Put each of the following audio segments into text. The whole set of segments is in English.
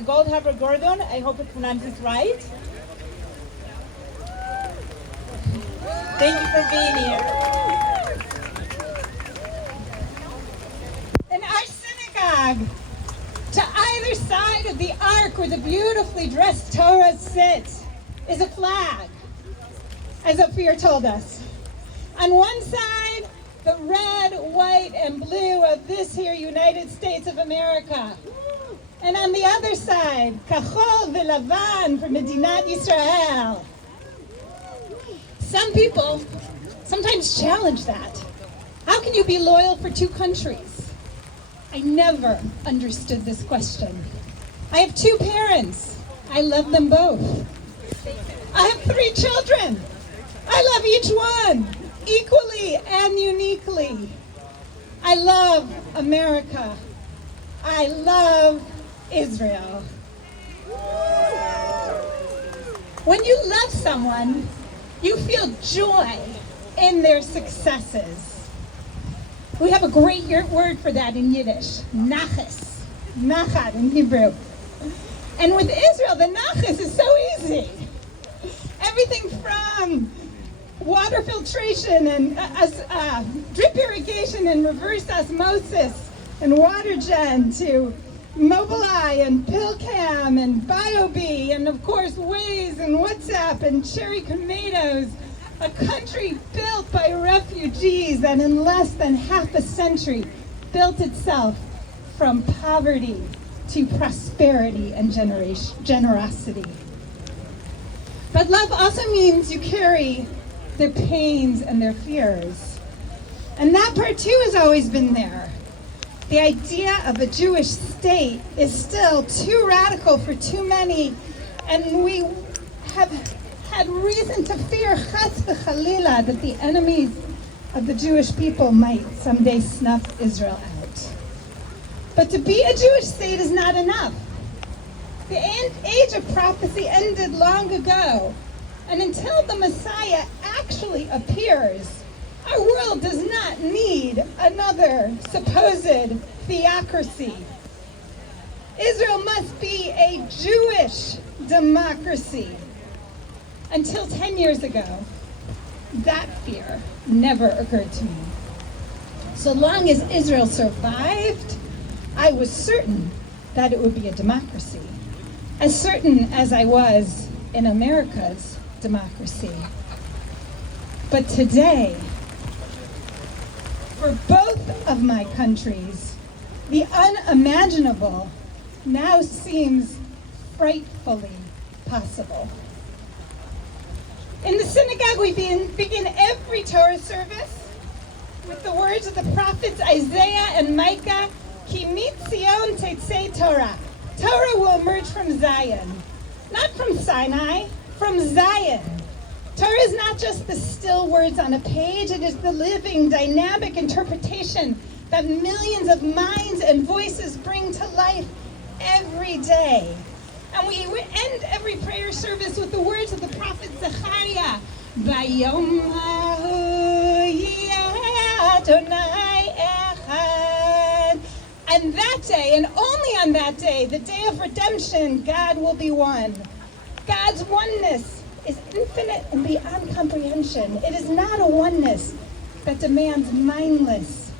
Goldhaber-Gordon. I hope it pronounces right. Thank you for being here. In our synagogue, to either side of the ark where the beautifully dressed Torah sits, is a flag, as Ophir told us. On one side, the red, white, and blue of this here United States of America. And on the other side, Kachol v'Lavan for Medinat Yisrael. Some people sometimes challenge that. How can you be loyal for two countries? I never understood this question. I have two parents. I love them both. I have 3 children. I love each one equally and uniquely. I love America. I love Israel. When you love someone, you feel joy in their successes. We have a great word for that in Yiddish, nachas, nachad in Hebrew. And with Israel, the nachas is so easy. Everything from water filtration and drip irrigation and reverse osmosis and water gen to Mobileye and PillCam and BioBee and of course Waze and WhatsApp and cherry tomatoes. A country built by refugees that in less than half a century built itself from poverty to prosperity and generosity. But love also means you carry their pains and their fears. And that part too has always been there. The idea of a Jewish state is still too radical for too many, and we have had reason to fear, chas v'chalila, that the enemies of the Jewish people might someday snuff Israel out. But to be a Jewish state is not enough. The age of prophecy ended long ago, and until the Messiah actually appears, our world does not need another supposed theocracy. Israel must be a Jewish democracy. Until 10 years ago, that fear never occurred to me. So long as Israel survived, I was certain that it would be a democracy, as certain as I was in America's democracy. But today, for both of my countries, the unimaginable now seems frightfully possible. In the synagogue, we begin every Torah service with the words of the prophets Isaiah and Micah, Ki mitzion tetzei Torah. Torah will emerge from Zion, not from Sinai, from Zion. Torah is not just the still words on a page, it is the living, dynamic interpretation that millions of minds and voices bring to life every day. And we end every prayer service with the words of the prophet Zechariah, Vayom ha'hu yeh Adonai echad. And that day, and only on that day, the day of redemption, God will be one. God's oneness is infinite and beyond comprehension. It is not a oneness that demands mindless,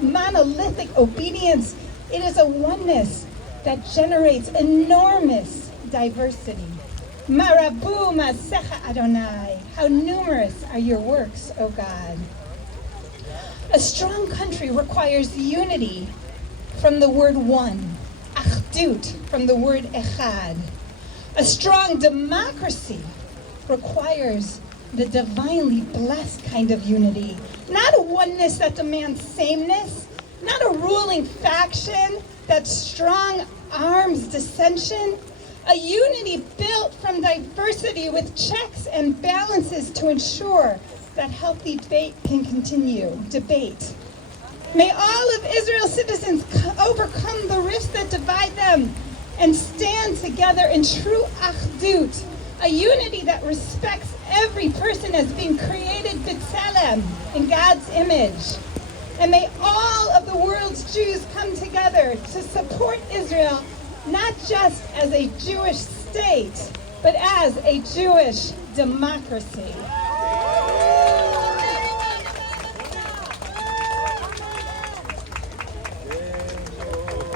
monolithic obedience. It is a oneness that generates enormous diversity. Marabu masecha Adonai. How numerous are your works, O God. A strong country requires unity from the word one, achdut from the word echad. A strong democracy requires the divinely blessed kind of unity, not a oneness that demands sameness, not a ruling faction that strong arms dissension, a unity built from diversity with checks and balances to ensure that healthy debate can continue. May all of Israel's citizens overcome the rifts that divide them and stand together in true achdut, a unity that respects every person as being created b'tselem, in God's image. And may all of the world's Jews come together to support Israel not just as a Jewish state, but as a Jewish democracy.